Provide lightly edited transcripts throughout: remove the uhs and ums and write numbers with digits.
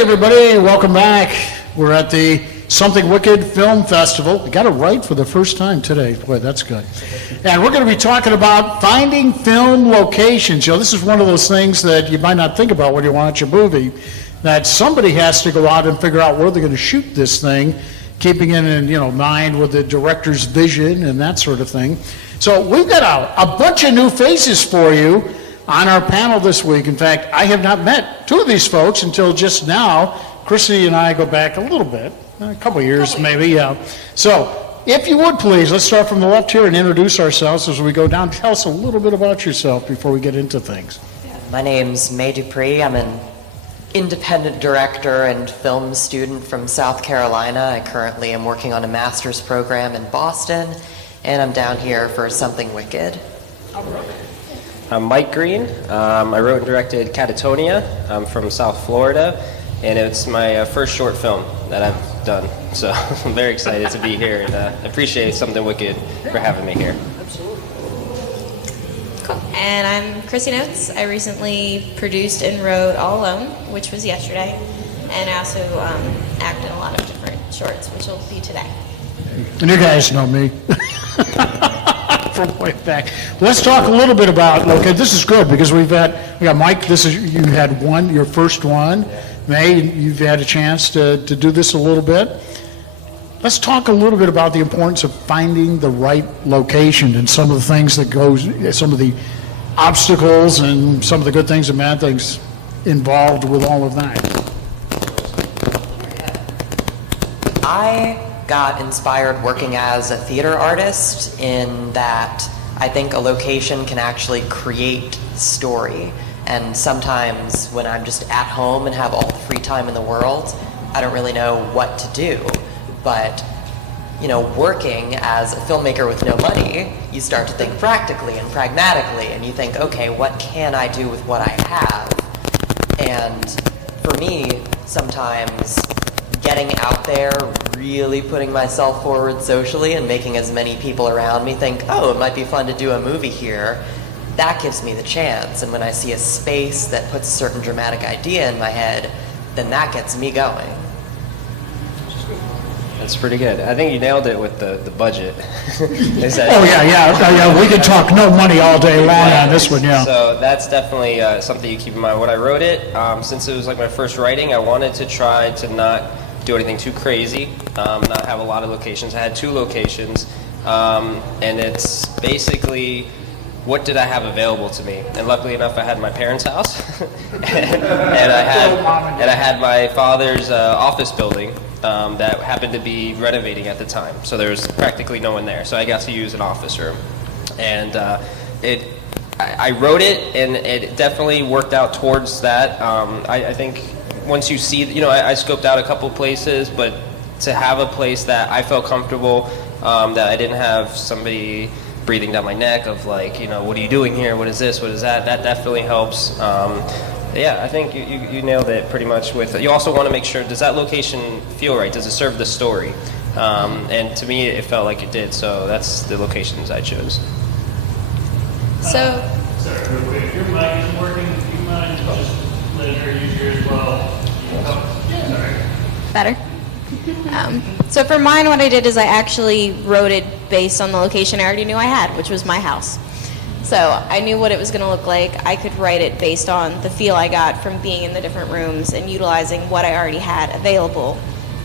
everybody, welcome back. We're at the Something Wicked Film Festival. We got it right for the first time today. Boy, that's good. And we're going to be talking about finding film locations. You know, this is one of those things that you might not think about when you watch a movie, that somebody has to go out and figure out where they're going to shoot this thing, keeping it in, mind with the director's vision and that sort of thing. So we've got a bunch of new faces for you on our panel this week. In fact, I have not met two of these folks until just now. Chrissy and I go back a little bit, a couple years maybe, yeah. So if you would please, let's start from the left here and introduce ourselves as we go down. Tell us a little bit about yourself before we get into things. My name's May Dupree. I'm an independent director and film student from South Carolina. I currently am working on a master's program in Boston, and I'm down here for Something Wicked. I'm Mike Green. I wrote and directed Catatonia. I'm from South Florida, and it's my first short film that I've done. So I'm very excited to be here, and appreciate Something Wicked for having me here. Cool. And I'm Chrissy Notes. I recently produced and wrote All Alone, which was yesterday, and I also act in a lot of different shorts, which will be today. And you guys know me. From way back. Let's talk a little bit about, okay, this is good because we got Mike, you had your first one. May, you've had a chance to do this a little bit. Let's talk a little bit about the importance of finding the right location and some of the things some of the obstacles and some of the good things and bad things involved with all of that. I got inspired working as a theater artist in that I think a location can actually create story. And sometimes when I'm just at home and have all the free time in the world, I don't really know what to do. But, working as a filmmaker with no money, you start to think practically and pragmatically, and you think, okay, what can I do with what I have? And for me, sometimes getting out there, really putting myself forward socially and making as many people around me think, oh, it might be fun to do a movie here, that gives me the chance. And when I see a space that puts a certain dramatic idea in my head, then that gets me going. That's pretty good. I think you nailed it with the budget. Yeah. We could talk no money all day long on this one, yeah. So that's definitely something you keep in mind. When I wrote it, since it was like my first writing, I wanted to try to not do anything too crazy, not have a lot of locations. I had 2 locations, and it's basically what did I have available to me? And luckily enough, I had my parents' house, and I had my father's office building that happened to be renovating at the time. So there was practically no one there. So I got to use an office room, and I wrote it, and it definitely worked out towards that. I think once you see, I scoped out a couple places, but to have a place that I felt comfortable, that I didn't have somebody breathing down my neck of like, what are you doing here? What is this? What is that? That definitely helps. I think you nailed it pretty much with it. You also want to make sure, does that location feel right? Does it serve the story? And to me, it felt like it did. So that's the locations I chose. So, sorry, if your mic isn't working, do you mind just letting her use yours as well? Sorry. better. So for mine, what I did is I actually wrote it based on the location I already knew I had, which was my house. So I knew what it was going to look like. I could write it based on the feel I got from being in the different rooms and utilizing what I already had available,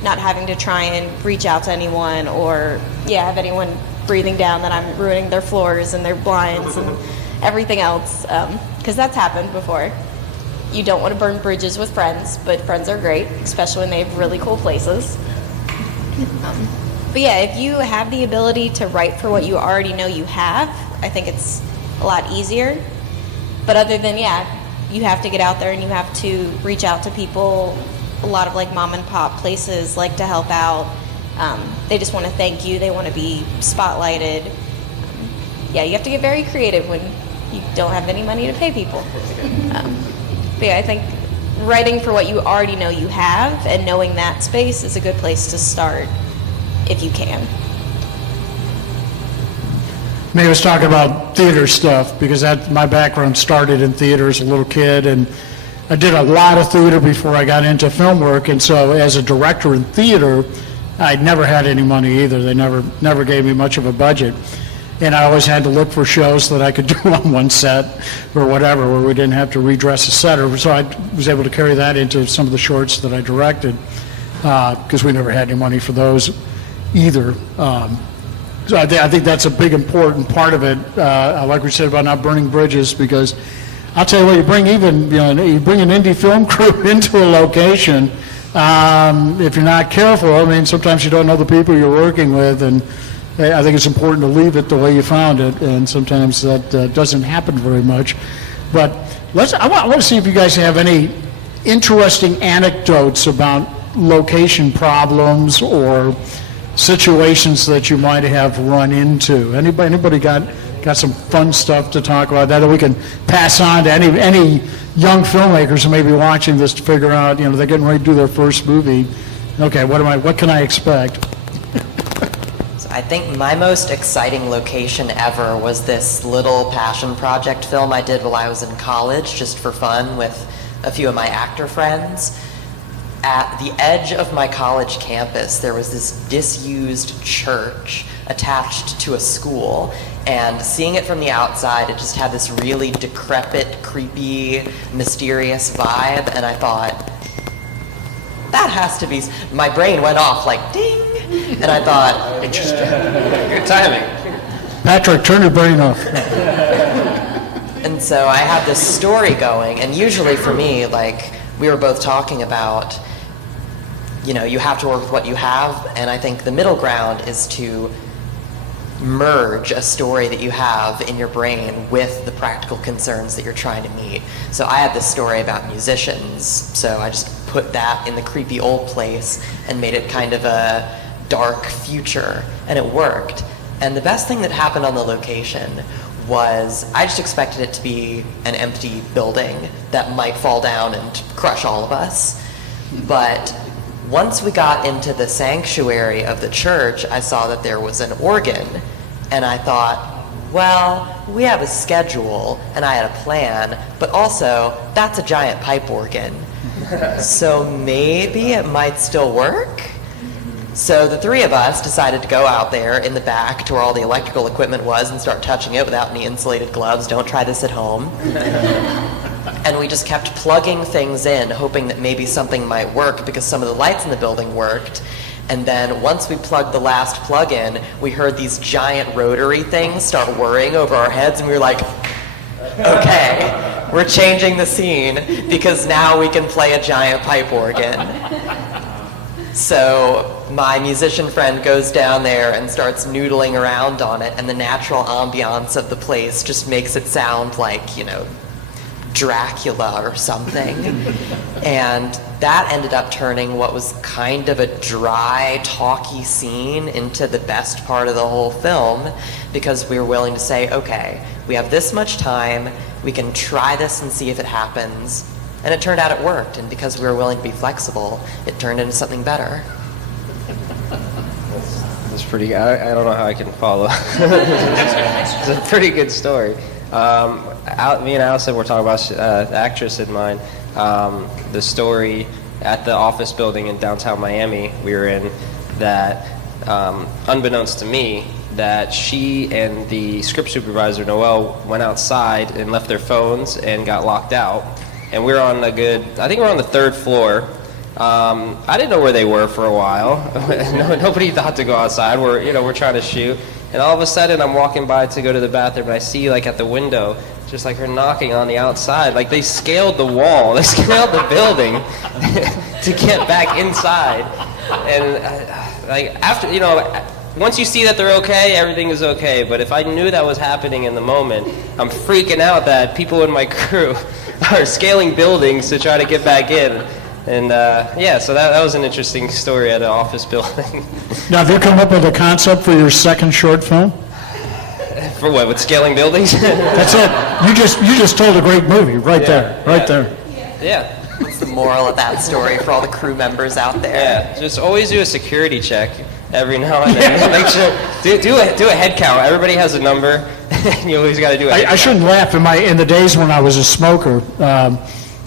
not having to try and reach out to anyone or have anyone breathing down that I'm ruining their floors and their blinds and everything else, because that's happened before. You don't want to burn bridges with friends, but friends are great, especially when they have really cool places. But if you have the ability to write for what you already know you have, I think it's a lot easier. But other than, you have to get out there and you have to reach out to people. A lot of like mom and pop places like to help out. They just want to thank you. They want to be spotlighted. You have to get very creative when you don't have any money to pay people. But I think writing for what you already know you have and knowing that space is a good place to start if you can. May was talking about theater stuff because my background started in theater as a little kid, and I did a lot of theater before I got into film work, and so as a director in theater, I never had any money either. They never gave me much of a budget. And I always had to look for shows that I could do on one set or whatever, where we didn't have to redress a set. So I was able to carry that into some of the shorts that I directed, because we never had any money for those either. So I think that's a big, important part of it. Like we said about not burning bridges, because I'll tell you what, you bring an indie film crew into a location, if you're not careful, I mean, sometimes you don't know the people you're working with, and I think it's important to leave it the way you found it, and sometimes that doesn't happen very much. But I want to see if you guys have any interesting anecdotes about location problems or situations that you might have run into. Anybody got some fun stuff to talk about that we can pass on to any young filmmakers who may be watching this to figure out, they're getting ready to do their first movie. Okay, what can I expect? I think my most exciting location ever was this little passion project film I did while I was in college, just for fun with a few of my actor friends. At the edge of my college campus, there was this disused church attached to a school, and seeing it from the outside, it just had this really decrepit, creepy, mysterious vibe, and I thought, that has to be... My brain went off like, ding! And I thought, interesting. Good timing. Patrick, turn your brain off. And so I had this story going, and usually for me, like we were both talking about, you have to work with what you have, and I think the middle ground is to merge a story that you have in your brain with the practical concerns that you're trying to meet. So I had this story about musicians, so I just put that in the creepy old place and made it kind of a dark future, and it worked. And the best thing that happened on the location was I just expected it to be an empty building that might fall down and crush all of us. But once we got into the sanctuary of the church, I saw that there was an organ, and I thought, well, we have a schedule, and I had a plan, but also, that's a giant pipe organ. So maybe it might still work? So the three of us decided to go out there in the back to where all the electrical equipment was and start touching it without any insulated gloves. Don't try this at home. And we just kept plugging things in, hoping that maybe something might work because some of the lights in the building worked. And then once we plugged the last plug in, we heard these giant rotary things start whirring over our heads, and we were like, okay, we're changing the scene because now we can play a giant pipe organ. So my musician friend goes down there and starts noodling around on it, and the natural ambiance of the place just makes it sound like, Dracula or something. And that ended up turning what was kind of a dry, talky scene into the best part of the whole film, because we were willing to say, okay, we have this much time, we can try this and see if it happens. And it turned out it worked, and because we were willing to be flexible, it turned into something better. That's pretty good. I don't know how I can follow. It's a pretty good story. Me and Allison were talking about the actress in mind. The story at the office building in downtown Miami we were in, that unbeknownst to me, that she and the script supervisor, Noel, went outside and left their phones and got locked out. And we were on I think we're on the third floor. I didn't know where they were for a while. Nobody thought to go outside. We're trying to shoot. And all of a sudden, I'm walking by to go to the bathroom, and I see, at the window, just her knocking on the outside. They scaled the wall. They scaled the building to get back inside. And, after, once you see that they're okay, everything is okay. But if I knew that was happening in the moment, I'm freaking out that people in my crew are scaling buildings to try to get back in. And so that was an interesting story at an office building. Now, have you come up with a concept for your second short film? For what, with scaling buildings? That's it. You just told a great movie there. Yeah. What's the moral of that story for all the crew members out there? Yeah, just always do a security check every now and then. Make sure, do a head count. Everybody has a number, and you always got to do it. I shouldn't laugh. In the days when I was a smoker,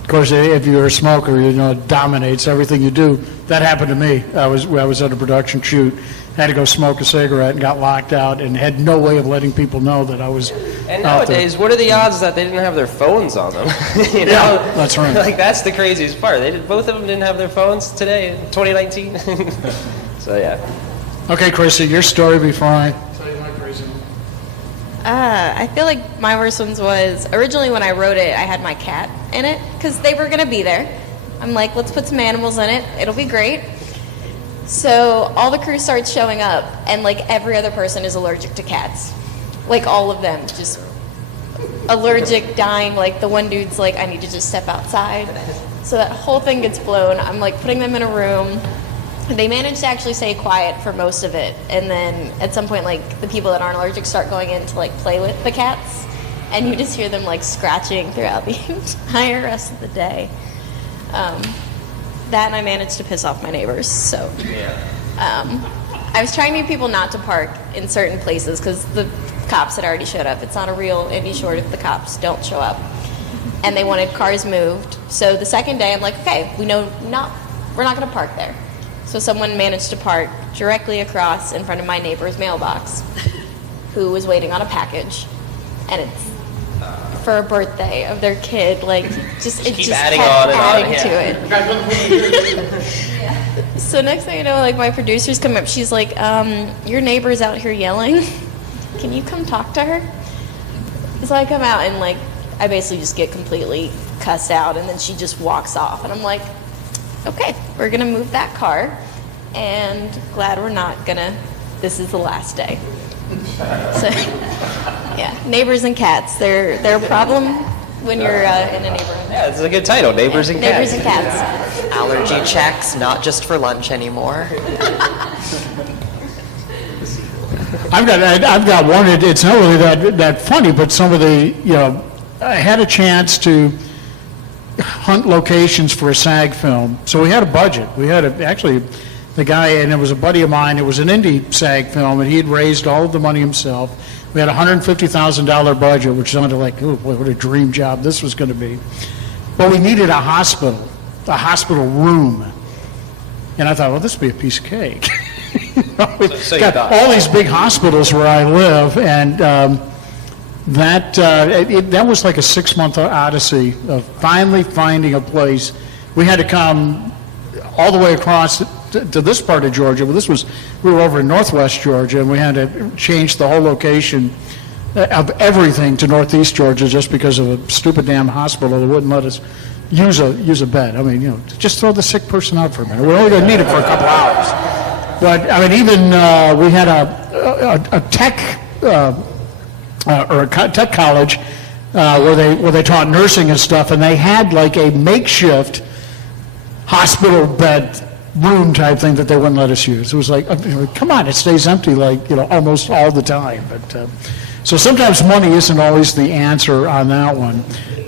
Of course, if you're a smoker, you know, it dominates everything you do. That happened to me. I was at a production shoot, had to go smoke a cigarette and got locked out and had no way of letting people know that I was And out there. nowadays, what are the odds that they didn't have their phones on them? You know? Yeah, that's right. Like, that's the craziest part. Both of them didn't have their phones today in 2019. So, yeah. Okay, Chrissy, your story before I tell you my crazy one. I feel like my worst ones was, originally when I wrote it, I had my cat in it, because they were going to be there. I'm like, let's put some animals in it, it'll be great. So all the crew starts showing up, and like every other person is allergic to cats. Like all of them, just allergic, dying. Like the one dude's like, I need to just step outside. So that whole thing gets blown. I'm like putting them in a room. They managed to actually stay quiet for most of it, and then at some point, like the people that aren't allergic start going in to like play with the cats, and you just hear them like scratching throughout the entire rest of the day. That, and I managed to piss off my neighbors. So, I was trying to get people not to park in certain places because the cops had already showed up. It's not a real Indy short if the cops don't show up, and they wanted cars moved. So the second day, I'm like, okay, we're not going to park there. So someone managed to park directly across in front of my neighbor's mailbox, who was waiting on a package, and it's for a birthday of their kid. Like, it just keep kept adding on and on, adding to it. So next thing you know, like my producers come up. She's like, "Your neighbor's out here yelling. Can you come talk to her?" So I come out and like I basically just get completely cussed out, and then she just walks off, and I'm like, okay, we're gonna move that car, and glad we're not gonna, this is the last day. So, yeah, neighbors and cats, they're a problem when you're in a neighborhood. Yeah, it's a good title, Neighbors and Cats. Neighbors and cats. Allergy checks, not just for lunch anymore. I've got one. It's not really that funny, but some of the, you know, I had a chance to hunt locations for a SAG film. So we had a budget. We had actually, the guy, and it was a buddy of mine, it was an indie SAG film, and he had raised all of the money himself. We had a $150,000 budget, which sounded like, oh boy, what a dream job this was going to be. But we needed a hospital room. And I thought, well, this would be a piece of cake. So you Got thought. all these big hospitals where I live, and that was like a 6-month odyssey of finally finding a place. We had to come all the way across to this part of Georgia. Well, we were over in northwest Georgia, and we had to change the whole location of everything to northeast Georgia just because of a stupid damn hospital that wouldn't let us use a bed. I mean, you know, just throw the sick person out for a minute. We're only going to need it for a couple hours. But I mean, even we had a tech. Or a tech college where they taught nursing and stuff, and they had like a makeshift hospital bed room type thing that they wouldn't let us use. It was like, come on, it stays empty like, you know, almost all the time. But so sometimes money isn't always the answer on that one.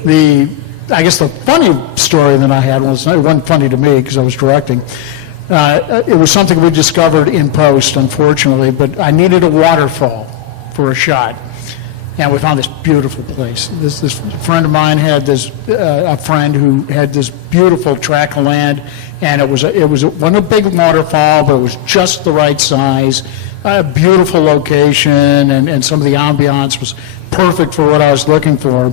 I guess the funny story that I had was, it wasn't funny to me because I was directing. It was something we discovered in post, unfortunately, but I needed a waterfall for a shot. And we found this beautiful place. This friend of mine had a friend who had this beautiful tract of land, and it wasn't a big waterfall, but it was just the right size, a beautiful location, and some of the ambiance was perfect for what I was looking for.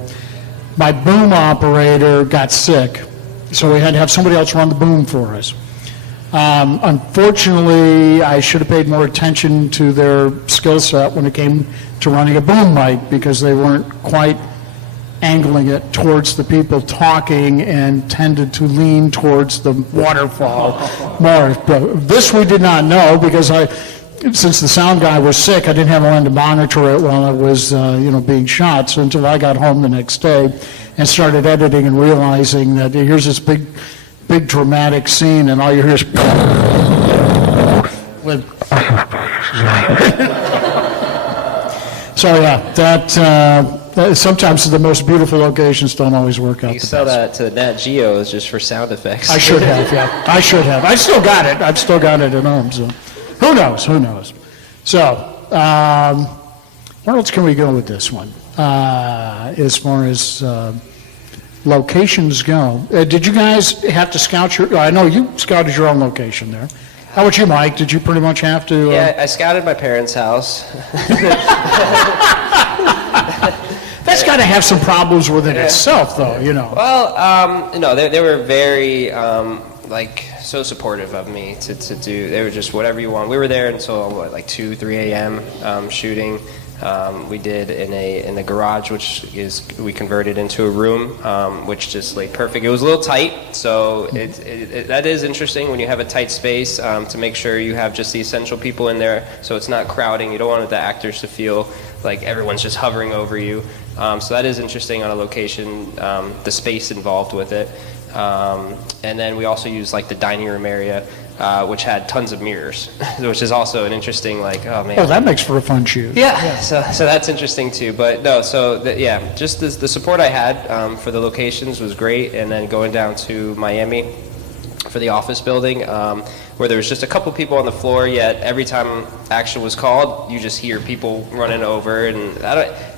My boom operator got sick, so we had to have somebody else run the boom for us. Unfortunately, I should have paid more attention to their skill set when it came to running a boom mic, because they weren't quite angling it towards the people talking and tended to lean towards the waterfall more. But this we did not know, because since the sound guy was sick, I didn't have one to monitor it while it was being shot. So until I got home the next day and started editing and realizing that here's this big dramatic scene, and all you hear is so yeah, that sometimes the most beautiful locations don't always work out. You the sell best. that to Nat Geo's just for sound effects. I should have, yeah. I should have. I still got it. I've still got it at home. So who knows? So where else can we go with this one? As far as locations go, did you guys have to scout I know you scouted your own location there. How about you, Mike? Did you pretty much have to? Yeah, I scouted my parents' house. That's got to have some problems within itself, though, you know. Well, no, they were very, so supportive of me to do. They were just whatever you want. We were there until, 2, 3 a.m. Shooting. We did in the garage, which we converted into a room, which just laid perfect. It was a little tight, so that is interesting when you have a tight space to make sure you have just the essential people in there, so it's not crowding. You don't want the actors to feel like everyone's just hovering over you. So that is interesting on a location, the space involved with it. And then we also used the dining room area, which had tons of mirrors, which is also an interesting, oh man. Oh, that makes for a fun shoot. Yeah. So that's interesting too. But no, just the support I had for the locations was great. And then going down to Miami for the office building, where there was just a couple people on the floor, yet every time action was called, you just hear people running over. And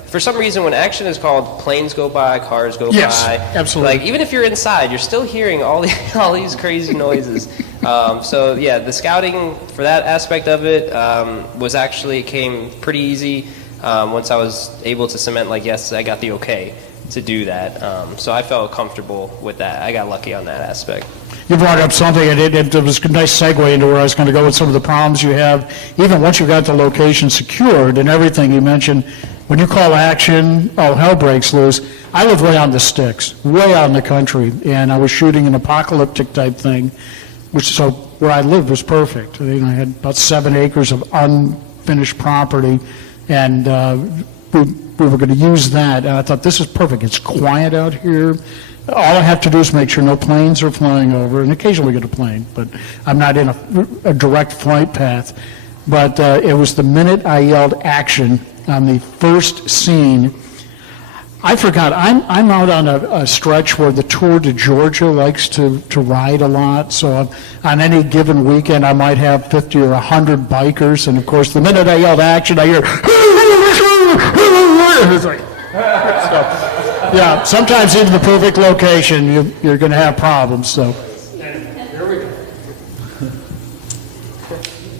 for some reason, when action is called, planes go by, cars go yes, by. Absolutely. Even if you're inside, you're still hearing all these crazy noises. The scouting for that aspect of it came pretty easy once I was able to cement, yes, I got the okay to do that. So I felt comfortable with that. I got lucky on that aspect. You brought up something, and it was a nice segue into where I was going to go with some of the problems you have, even once you got the location secured and everything. You mentioned when you call action, hell breaks loose. I live way on the sticks, way out in the country, and I was shooting an apocalyptic type thing, so where I lived was perfect. I had about 7 acres of unfinished property, and we were going to use that. And I thought, this is perfect. It's quiet out here. All I have to do is make sure no planes are flying over, and occasionally we get a plane, but I'm not in a direct flight path. But it was the minute I yelled action on the first scene, I forgot, I'm out on a stretch where the Tour de Georgia likes to ride a lot, so on any given weekend I might have 50 or 100 bikers, and of course the minute I yelled action, I hear, it's like, so, yeah, sometimes even the perfect location, you're going to have problems, so. Here we go.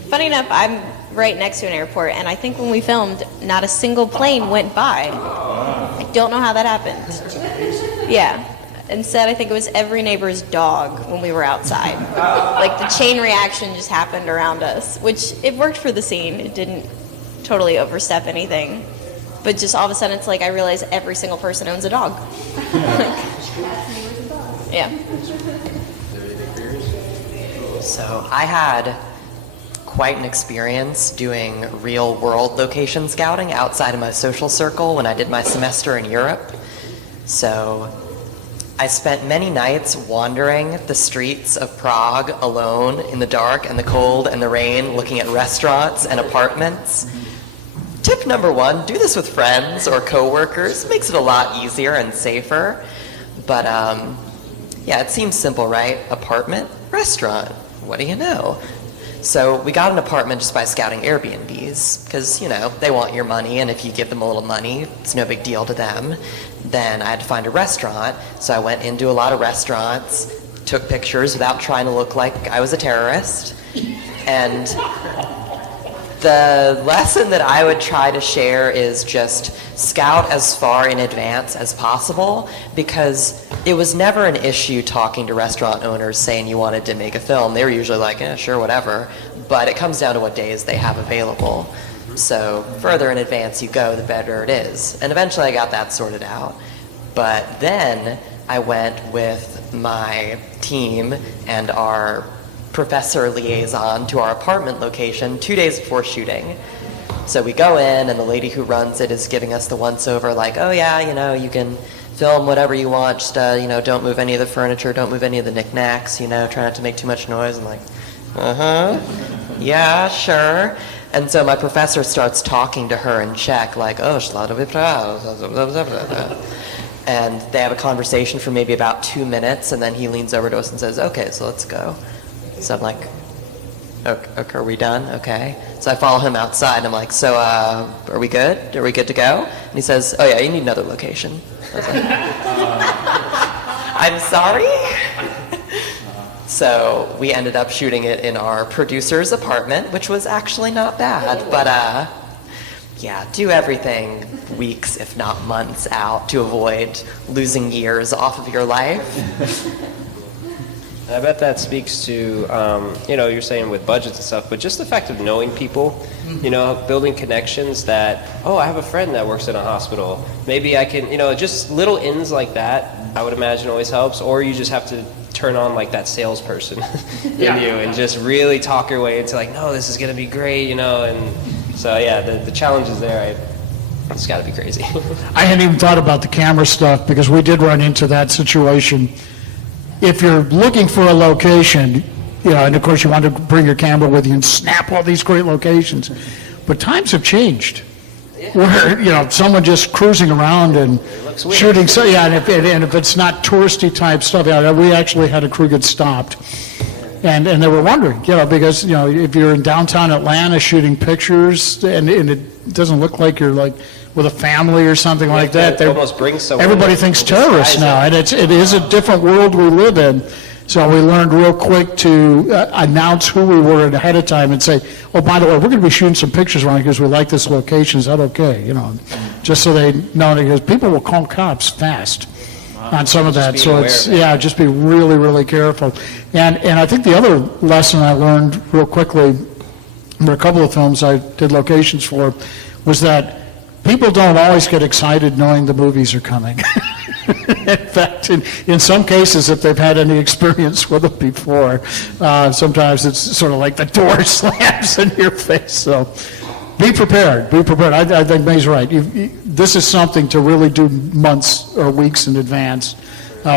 Funny enough, I'm right next to an airport, and I think when we filmed, not a single plane went by. I don't know how that happened. Yeah. Instead, I think it was every neighbor's dog when we were outside. The chain reaction just happened around us, which it worked for the scene. It didn't totally overstep anything. But just all of a sudden, it's I realize every single person owns a dog. Yeah. So I had quite an experience doing real world location scouting outside of my social circle when I did my semester in Europe. So I spent many nights wandering the streets of Prague alone in the dark and the cold and the rain, looking at restaurants and apartments. Tip number 1, do this with friends or coworkers. It makes it a lot easier and safer. But it seems simple, right? Apartment, restaurant, what do you know? So we got an apartment just by scouting Airbnbs, because, they want your money, and if you give them a little money, it's no big deal to them. Then I had to find a restaurant, so I went into a lot of restaurants, took pictures without trying to look like I was a terrorist. And the lesson that I would try to share is just scout as far in advance as possible, because it was never an issue talking to restaurant owners saying you wanted to make a film. They were usually like, sure, whatever. But it comes down to what days they have available. So further in advance you go, the better it is. And eventually I got that sorted out. But then I went with my team and our professor liaison to our apartment location 2 days before shooting. So we go in, and the lady who runs it is giving us the once-over, oh yeah, you can film whatever you want, just, don't move any of the furniture, don't move any of the knickknacks, try not to make too much noise. I'm like, yeah, sure. And so my professor starts talking to her in Czech, and they have a conversation for maybe about 2 minutes, and then he leans over to us and says, okay, so let's go. So I'm like, okay, are we done? Okay. So I follow him outside, and I'm like, so are we good? Are we good to go? And he says, oh yeah, you need another location. I was like, I'm sorry. So we ended up shooting it in our producer's apartment, which was actually not bad. But yeah, do everything weeks, if not months out to avoid losing years off of your life. I bet that speaks to, you're saying with budgets and stuff, but just the fact of knowing people, building connections that, I have a friend that works in a hospital. Maybe I can, just little ins like that, I would imagine always helps. Or you just have to turn on like that salesperson in you and just really talk your way into like, no, this is going to be great, and so yeah, the challenge is there. It's got to be crazy. I hadn't even thought about the camera stuff because we did run into that situation. If you're looking for a location, and of course you want to bring your camera with you and snap all these great locations, but times have changed. Where, someone just cruising around and shooting, and if it's not touristy type stuff, we actually had a crew get stopped. And they were wondering, because, if you're in downtown Atlanta shooting pictures and it doesn't look like you're like with a family or something like that. Almost bring someone. Everybody thinks terrorists now, and it is a different world we live in. So we learned real quick to announce who we were ahead of time and say, oh, by the way, we're going to be shooting some pictures around because we like this location. Is that okay? Just so they know, because people will call cops fast on some of that. So it's, just be really, really careful. And I think the other lesson I learned real quickly for a couple of films I did locations for was that people don't always get excited knowing the movies are coming. In fact, in some cases, if they've had any experience with it before, sometimes it's sort of like the door slams in your face. So be prepared. Be prepared. I think May's right. This is something to really do months or weeks in advance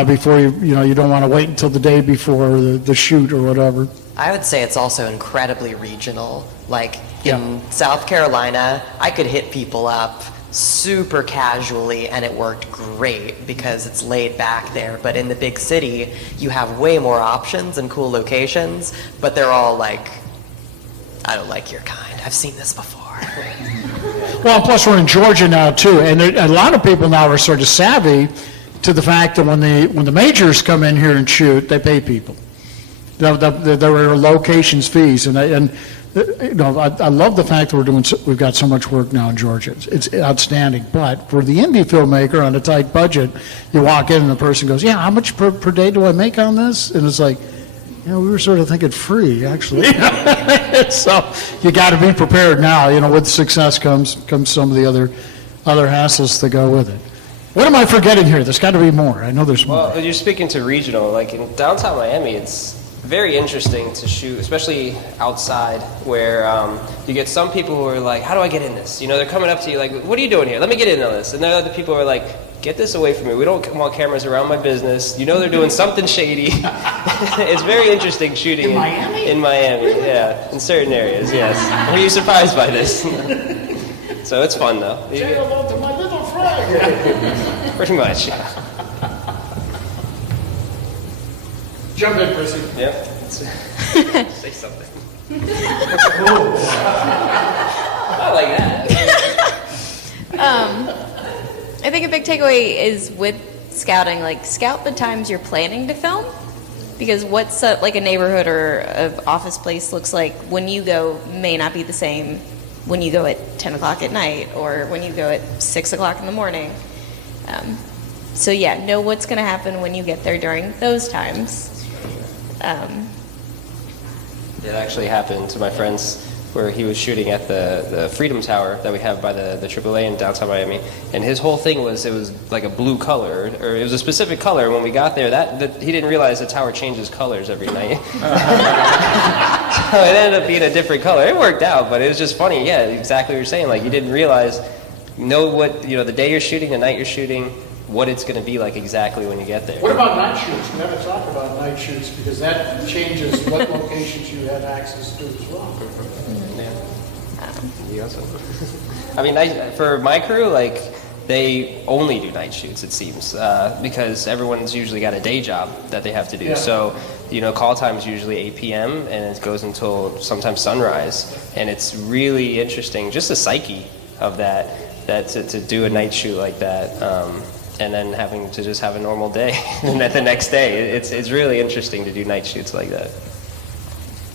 before you don't want to wait until the day before the shoot or whatever. I would say it's also incredibly regional. Like in South Carolina, I could hit people up super casually and it worked great because it's laid back there. But in the big city, you have way more options and cool locations, but they're all like, I don't like your kind. I've seen this before. Well, plus we're in Georgia now too, and a lot of people now are sort of savvy to the fact that when the majors come in here and shoot, they pay people. There are locations fees, and I love the fact that we've got so much work now in Georgia. It's outstanding. But for the indie filmmaker on a tight budget, you walk in and the person goes, "Yeah, how much per day do I make on this?" And it's like, we were sort of thinking free, actually. So you got to be prepared now. With success comes some of the other hassles that go with it. What am I forgetting here? There's got to be more. I know there's more. Well, you're speaking to regional. Like in downtown Miami, it's very interesting to shoot, especially outside, where you get some people who are like, how do I get in this? They're coming up to you like, what are you doing here? Let me get in on this. And there are other people who are like, get this away from me. We don't want cameras around my business. They're doing something shady. It's very interesting shooting in Miami? In Miami, yeah. In certain areas, yes. Are you surprised by this? So it's fun, though. Say hello to my little friend. Pretty much, yeah. Jump in, Chrissy. Yeah. Say something. I like that. I think a big takeaway is with scouting, like scout the times you're planning to film, because what's like a neighborhood or an office place looks like when you go may not be the same when you go at 10 o'clock at night or when you go at 6 o'clock in the morning. So yeah, know what's going to happen when you get there during those times. It actually happened to my friends where he was shooting at the Freedom Tower that we have by the AAA in downtown Miami, and his whole thing was it was like a blue color, or it was a specific color. When we got there, that he didn't realize the tower changes colors every night. So it ended up being a different color. It worked out, but it was just funny. Yeah, exactly what you're saying. Like you didn't realize, what the day you're shooting, the night you're shooting, what it's going to be like exactly when you get there. What about night shoots? We haven't talked about night shoots because that changes what locations you have access to as well. Yeah. I mean, for my crew, like they only do night shoots, it seems, because everyone's usually got a day job that they have to do. Yeah. So, call time is usually 8 p.m. and it goes until sometimes sunrise, and it's really interesting, just the psyche of that to do a night shoot like that. and then having to just have a normal day the next day. It's really interesting to do night shoots like that.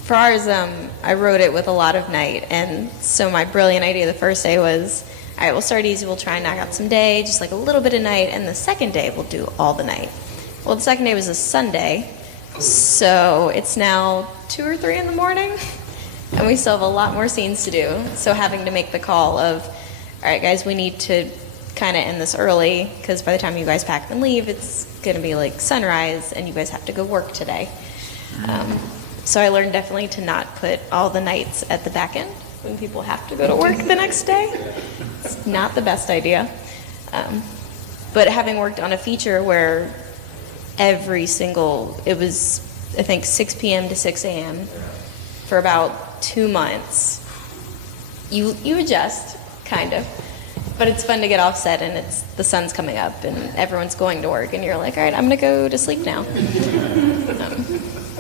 For ours, I wrote it with a lot of night, and so my brilliant idea the first day was, all right, we'll start easy, we'll try and knock out some day, just like a little bit of night, and the second day we'll do all the night. Well, the second day was a Sunday, so it's now 2 or 3 in the morning, and we still have a lot more scenes to do. So having to make the call of, all right, guys, we need to kind of end this early, because by the time you guys pack and leave, it's going to be like sunrise, and you guys have to go work today. So I learned definitely to not put all the nights at the back end when people have to go to work the next day. It's not the best idea. But having worked on a feature where it was, I think, 6 p.m. to 6 a.m. for about 2 months, you adjust, kind of. But it's fun to get offset, and the sun's coming up, and everyone's going to work, and you're like, all right, I'm going to go to sleep now.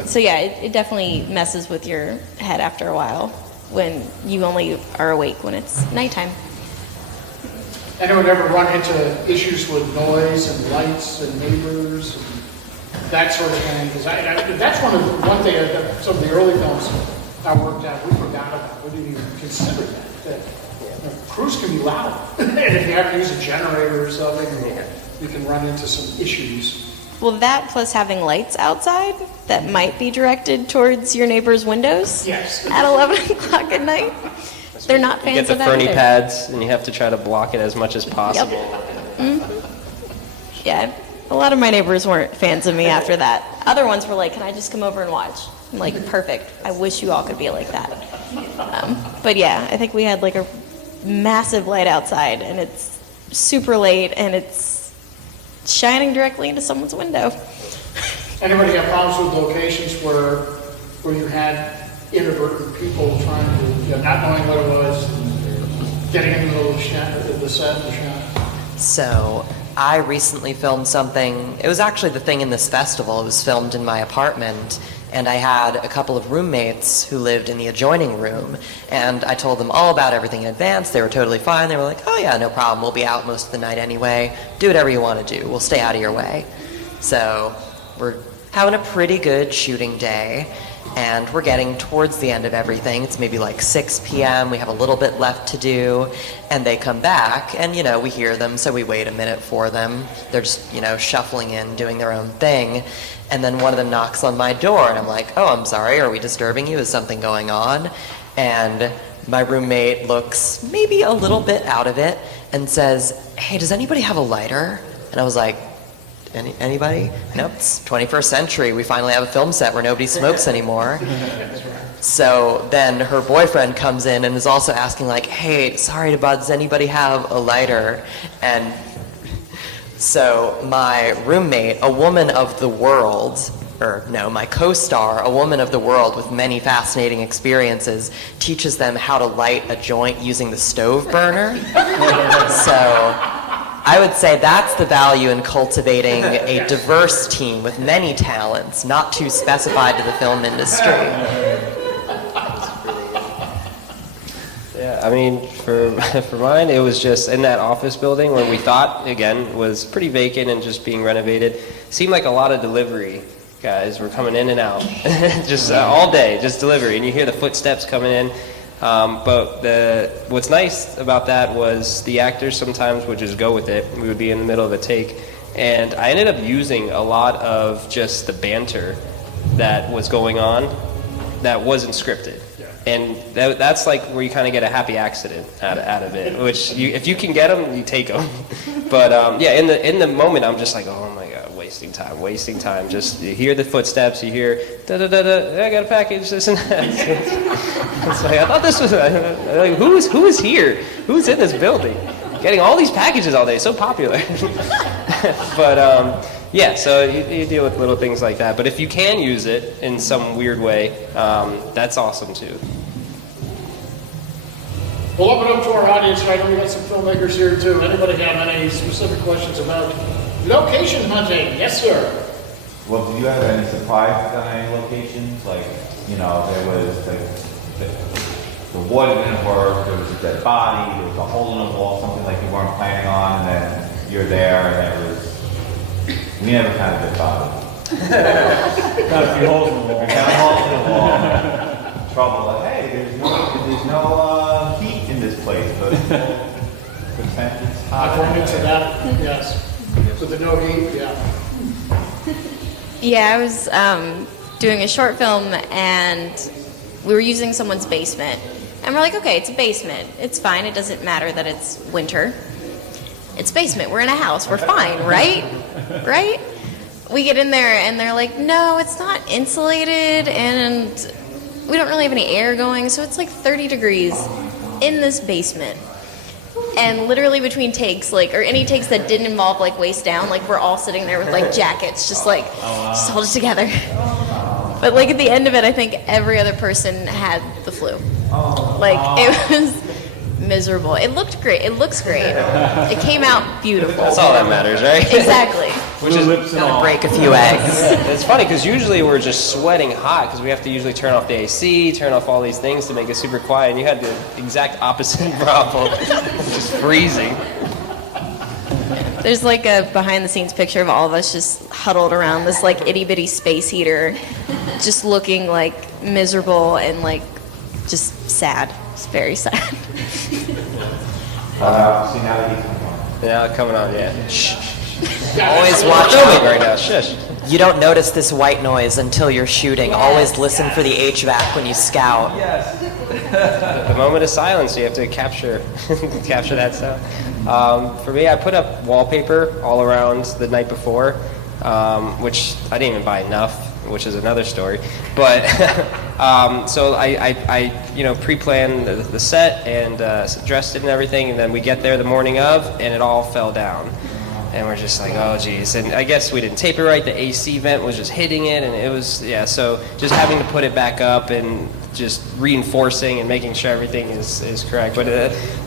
So yeah, it definitely messes with your head after a while when you only are awake when it's nighttime. Anyone ever run into issues with noise and lights and neighbors and that sort of thing? Because that's one thing that some of the early films I worked at, we forgot about. We didn't even consider that crews can be loud. And if you have to use a generator or something, you can run into some issues. Well, that plus having lights outside that might be directed towards your neighbor's windows Yes. at 11 o'clock at night. They're not You fans get the of that Fernie either. pads, and you have to try to block it as much as possible. Yeah, a lot of my neighbors weren't fans of me after that. Other ones were like, can I just come over and watch? I'm like, perfect. I wish you all could be like that. But yeah, I think we had like a massive light outside, and it's super late, and it's shining directly into someone's window. Anybody have problems with locations where you had inadvertent people trying to, not knowing what it was, and getting in the middle of the set of the shot? So I recently filmed something. It was actually the thing in this festival. It was filmed in my apartment, and I had a couple of roommates who lived in the adjoining room, and I told them all about everything in advance. They were totally fine. They were like, oh yeah, no problem. We'll be out most of the night anyway. Do whatever you want to do. We'll stay out of your way. So we're having a pretty good shooting day, and we're getting towards the end of everything. It's maybe like 6 p.m. We have a little bit left to do, and they come back, and we hear them, so we wait a minute for them. They're just shuffling in, doing their own thing, and then one of them knocks on my door, and I'm like, oh, I'm sorry, are we disturbing you? Is something going on? And my roommate looks maybe a little bit out of it and says, hey, does anybody have a lighter? And I was like, anybody? Nope, it's 21st century. We finally have a film set where nobody smokes anymore. So then her boyfriend comes in and is also asking like, hey, sorry to bother, does anybody have a lighter? And so my roommate, a woman of the world, my co-star, a woman of the world with many fascinating experiences, teaches them how to light a joint using the stove burner. So I would say that's the value in cultivating a diverse team with many talents, not too specified to the film industry. Yeah, I mean, for mine, it was just in that office building where we thought, again, was pretty vacant and just being renovated. Seemed like a lot of delivery guys were coming in and out, just all day, just delivery, and you hear the footsteps coming in. But what's nice about that was the actors sometimes would just go with it. We would be in the middle of a take, and I ended up using a lot of just the banter that was going on that wasn't scripted. And that's like where you kind of get a happy accident out of it, which if you can get them, you take them. But in the moment, I'm just like, oh my god, wasting time. Just you hear the footsteps, you hear da da da da. I got a package, this and that. It's like I thought this was like who is here? Who's in this building? Getting all these packages all day, so popular. But yeah, so you deal with little things like that. But if you can use it in some weird way, that's awesome too. We'll open up to our audience. I know we got some filmmakers here too. Anybody have any specific questions about location hunting? Yes, sir. Well, did you have any surprises on any locations? Like, there was the water didn't work, there was a dead body, there was a hole in the wall, something like you weren't planning on, and then you're there and there was We never found a good bottom. Got a few holes in the wall. We found holes in the wall. Trouble, like, hey, there's no heat in this place, but the temp is hot. According to that, yes. With the no heat, yeah. Yeah, I was doing a short film, and we were using someone's basement. And we're like, okay, it's a basement. It's fine. It doesn't matter that it's winter. It's basement. We're in a house. We're fine, right? Right? We get in there, and they're like, no, it's not insulated, and we don't really have any air going, so it's like 30 degrees in this basement. And literally between takes, like, or any takes that didn't involve, like, waist down, like, we're all sitting there with, like, jackets, just, like, just hold it together. But, like, at the end of it, I think every other person had the flu. Like, it was miserable. It looked great. It looks great. It came out beautiful. That's all that matters, right? Exactly. Which is lips and Gonna all. break a few eggs. It's funny because usually we're just sweating hot because we have to usually turn off the AC, turn off all these things to make it super quiet. And you had the exact opposite problem, just freezing. There's like a behind-the-scenes picture of all of us just huddled around this like itty-bitty space heater, just looking like miserable and like just sad. It's very sad. See, now that he's coming on. Yeah, coming on, yeah. Shh. Always watch Filming out. right now, shush. You don't notice this white noise until you're shooting. Always listen for the HVAC when you scout. The moment of silence, you have to capture that sound. For me, I put up wallpaper all around the night before, which I didn't even buy enough, which is another story. But so I pre-planned the set and dressed it and everything, and then we get there the morning of, and it all fell down. And we're just like, oh geez. And I guess we didn't tape it right. The AC vent was just hitting it, and it was, yeah. So just having to put it back up and just reinforcing and making sure everything is correct. But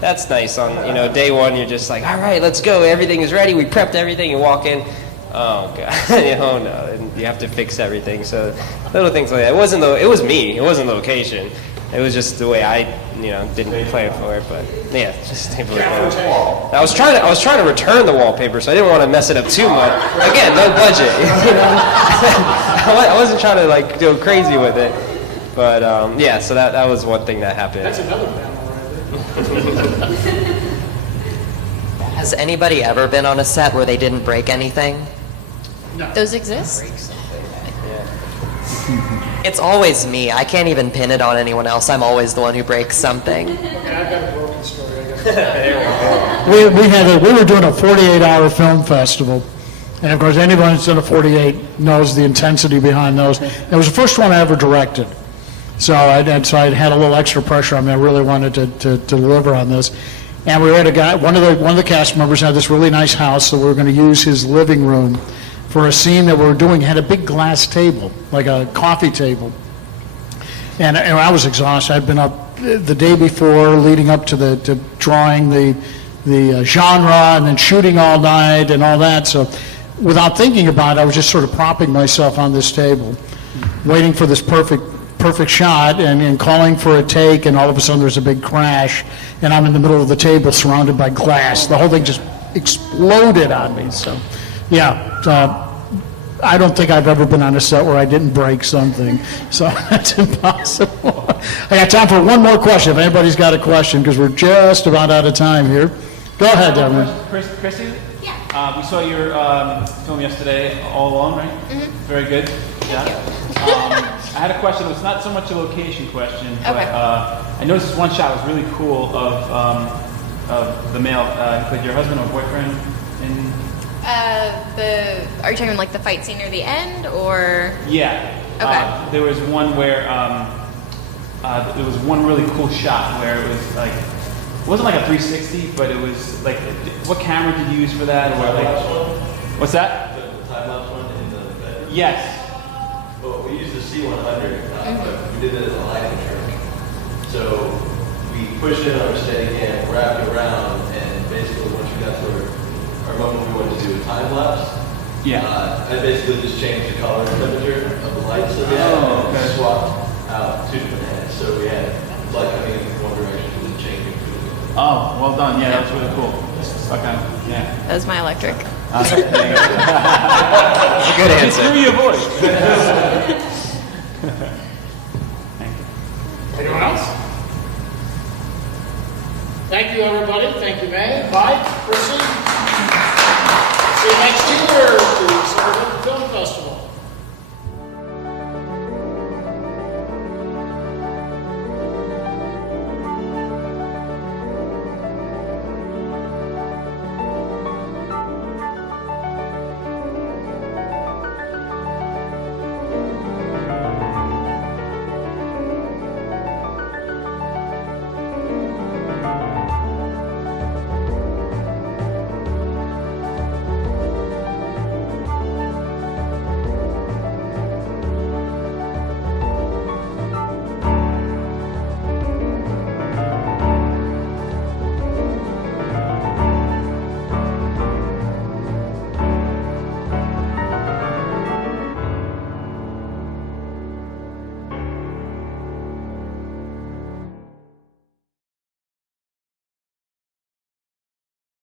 that's nice. On day one, you're just like, all right, let's go. Everything is ready. We prepped everything. You walk in, oh god, oh no, and you have to fix everything. So little things like that. It was me. It wasn't the location. It was just the way I, didn't plan for it. But yeah, just tape it. I was trying to return the wallpaper, so I didn't want to mess it up too much. Again, no budget. I wasn't trying to go crazy with it. But yeah, so that was one thing that happened. That's another panel right there. Has anybody ever been on a set where they didn't break anything? Those exist? It's always me. I can't even pin it on anyone else. I'm always the one who breaks something. Okay, I've got a broken story. We were doing a 48-hour film festival, and of course anyone who's done a 48 knows the intensity behind those. It was the first one I ever directed, so I had a little extra pressure on me. I really wanted to deliver on this, and we had a guy. One of the cast members had this really nice house, so we were going to use his living room for a scene that we were doing. Had a big glass table, like a coffee table. And I was exhausted. I'd been up the day before, leading up to drawing the genre, and then shooting all night and all that. So without thinking about it, I was just sort of propping myself on this table, waiting for this perfect shot, and calling for a take, and all of a sudden there's a big crash, and I'm in the middle of the table surrounded by glass. The whole thing just exploded on me. So yeah, I don't think I've ever been on a set where I didn't break something, so that's impossible. I got time for one more question, if anybody's got a question, because we're just about out of time here. Go ahead, Devin. Chrissy? Yeah. We saw your film yesterday, All Alone, right? Mm-hmm. Very good. Yeah. I had a question. It's not so much a location question, but Okay. I noticed this one shot was really cool of the male. He played your husband or boyfriend in... Are you talking like the fight scene near the end, or? Yeah. Okay. There was one where there was one really cool shot where it was like, it wasn't like a 360, but it was like, what camera did you use for that? Or like, what's that? The time-lapse one in the bedroom? Yes. Well, we used the C100, but we did it as a life insurance. So we pushed in our Steadicam, wrapped it around, and basically once we got to our moment we wanted to do a time-lapse, Yeah. I basically just changed the color and temperature of the lights that we had, and okay. swapped out two different heads. So we had light coming in one direction and then changing to the other. Oh, well done. Yeah, that was really cool. Just stuck on. Yeah. That was my electric. Good answer. Screw your voice. Anyone else? Thank you, everybody. Thank you, May, Mike, Chrissy. See you next year.